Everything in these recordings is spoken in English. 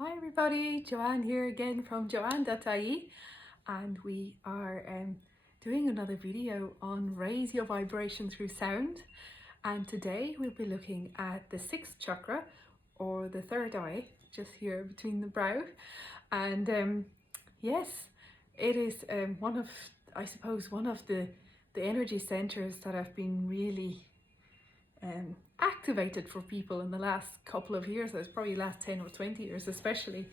Hi everybody, Joanne here again from noteA, and we are doing another video on raise your vibration through sound. And today we'll be looking at the sixth chakra, or the third eye, just here between the brow. And yes, it is one of, I suppose, one of the energy centers that have been really activated for people in the last couple of years. It's probably last 10 or 20 years especially,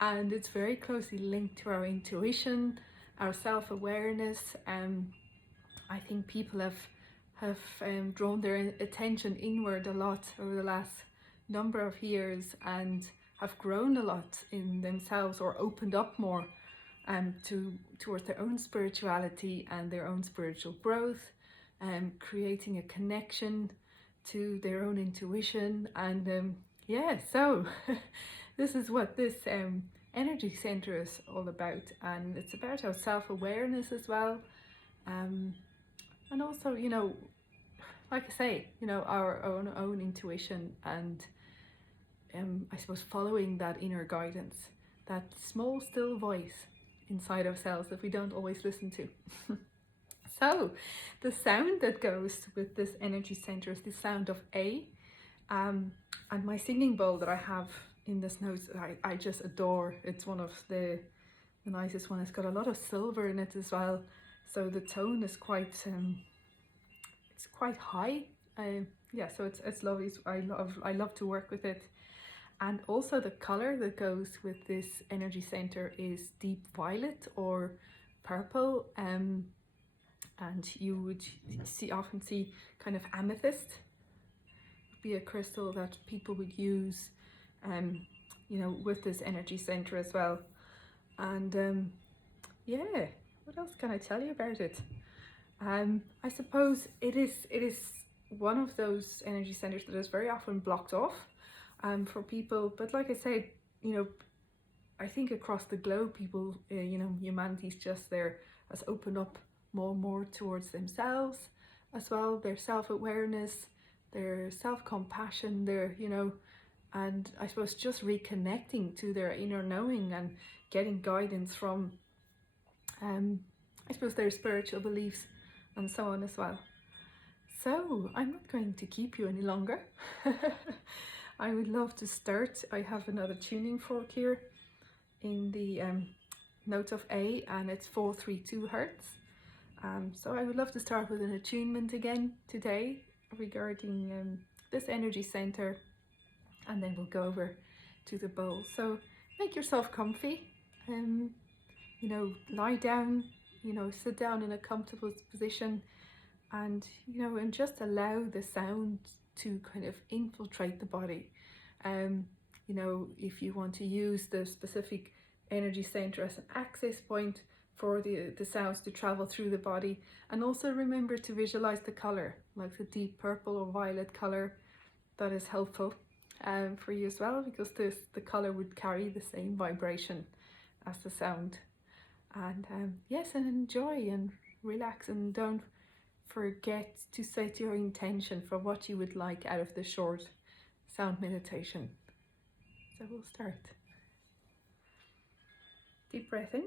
and it's very closely linked to our intuition, our self-awareness. I think people have drawn their attention inward a lot over the last number of years and have grown a lot in themselves, or opened up more towards their own spirituality and their own spiritual growth, creating a connection to their own intuition. And yeah, so this is what this energy center is all about, and it's about our self-awareness as well, and also, you know, like I say, you know, our own intuition, and I suppose following that inner guidance, that small still voice inside ourselves that we don't always listen to. So the sound that goes with this energy center is the sound of A. And my singing bowl that I have in this note, I just adore. It's one of the nicest one. It's got a lot of silver in it as well, so the tone is quite it's quite high. Yeah, so it's lovely. I love to work with it. And also the color that goes with this energy center is deep violet or purple. And you would often see kind of amethyst be a crystal that people would use, you know, with this energy center as well. And yeah, what else can I tell you about it? I suppose it is one of those energy centers that is very often blocked off for people. But like I say, you know, I think across the globe, people, you know, humanity's just there, has opened up more and more towards themselves as well, their self-awareness, their self-compassion, their, you know, and I suppose just reconnecting to their inner knowing and getting guidance from I suppose their spiritual beliefs and so on as well. So I'm not going to keep you any longer. I would love to start. I have another tuning fork here in the note of A, and it's 432 hertz. So I would love to start with an attunement again today regarding this energy center, and then we'll go over to the bowl. So make yourself comfy, you know, lie down, you know, sit down in a comfortable position, and, you know, and just allow the sound to kind of infiltrate the body. You know, if you want to use the specific energy center as an access point for the sounds to travel through the body. And also remember to visualize the color, like the deep purple or violet color. That is helpful for you as well, because the color would carry the same vibration as the sound. And yes, and enjoy and relax, and don't forget to set your intention for what you would like out of the short sound meditation. So we'll start. Deep breath in.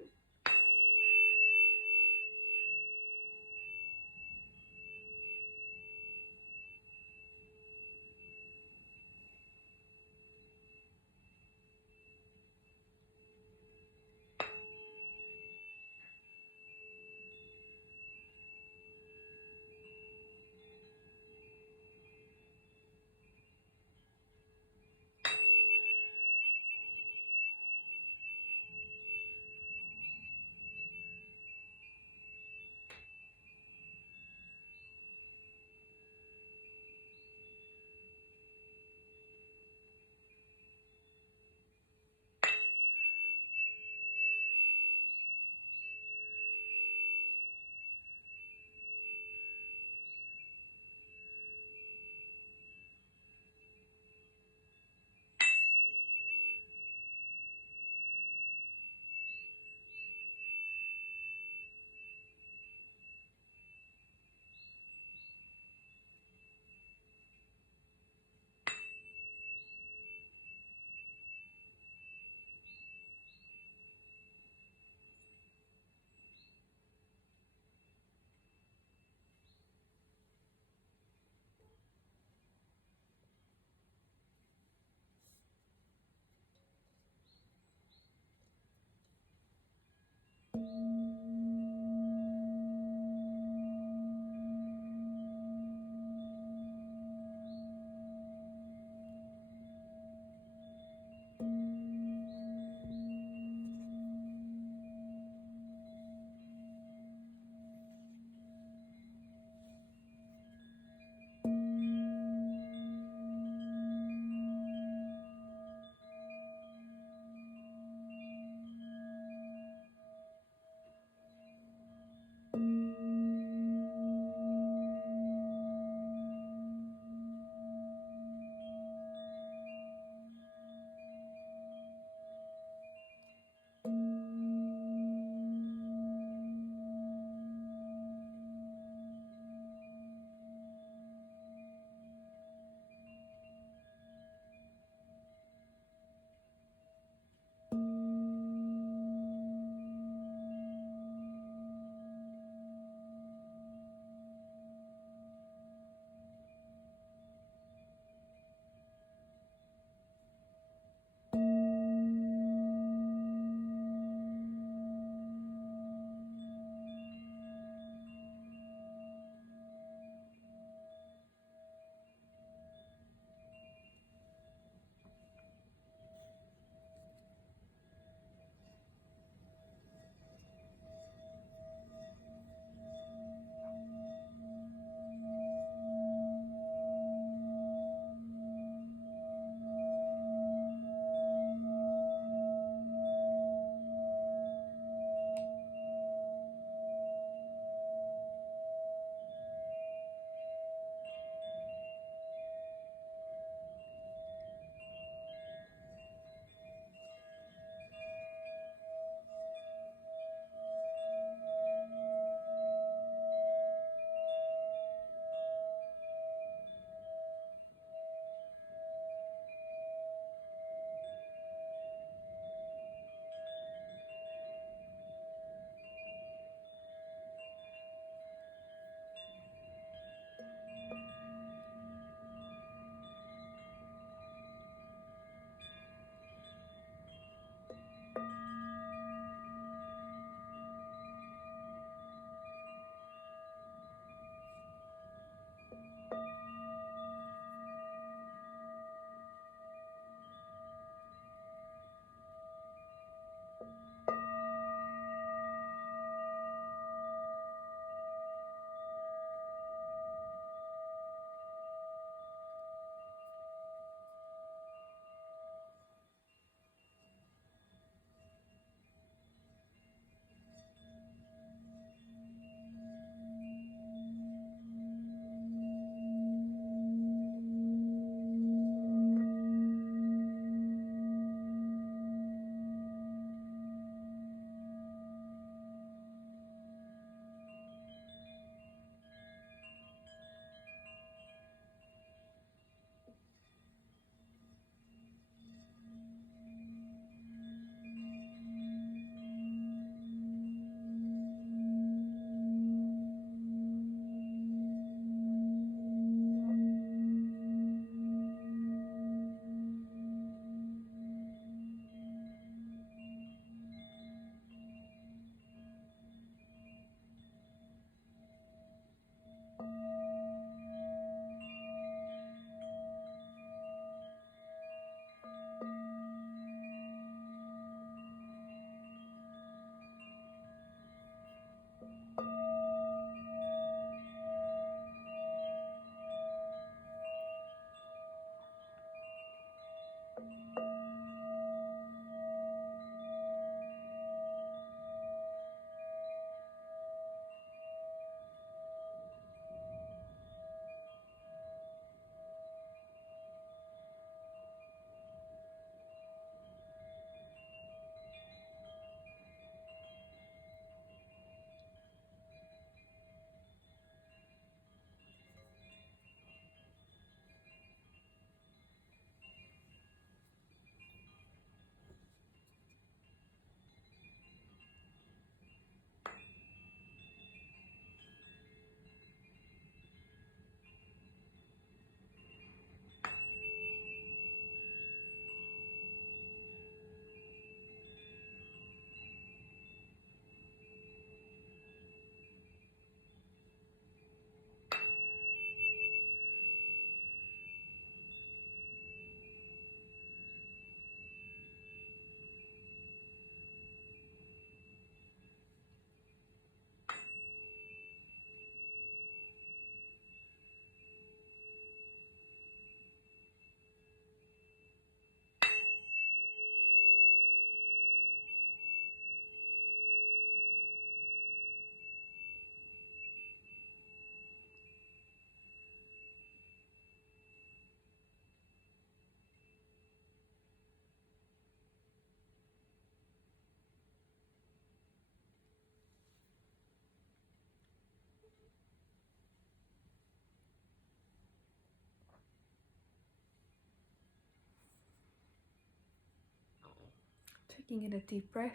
taking in a deep breath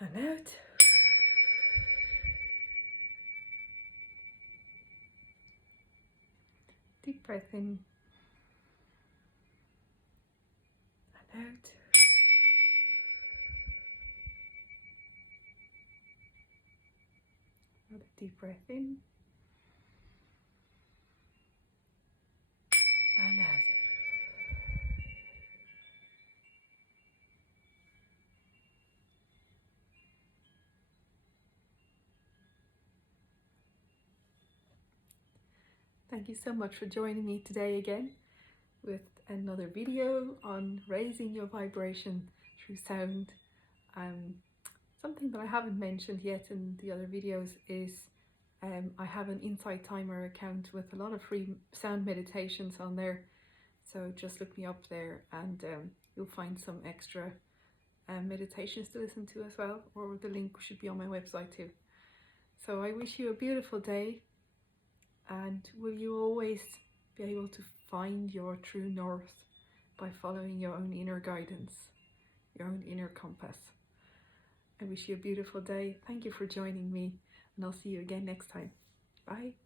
and out. Deep breath in and out. Another deep breath in and out. Thank you so much for joining me today again with another video on raising your vibration through sound. Something that I haven't mentioned yet in the other videos is I have an Insight Timer account with a lot of free sound meditations on there. So just look me up there and you'll find some extra meditations to listen to as well, or the link should be on my website too. So I wish you a beautiful day, and will you always be able to find your true north by following your own inner guidance, your own inner compass. I wish you a beautiful day. Thank you for joining me, and I'll see you again next time. Bye.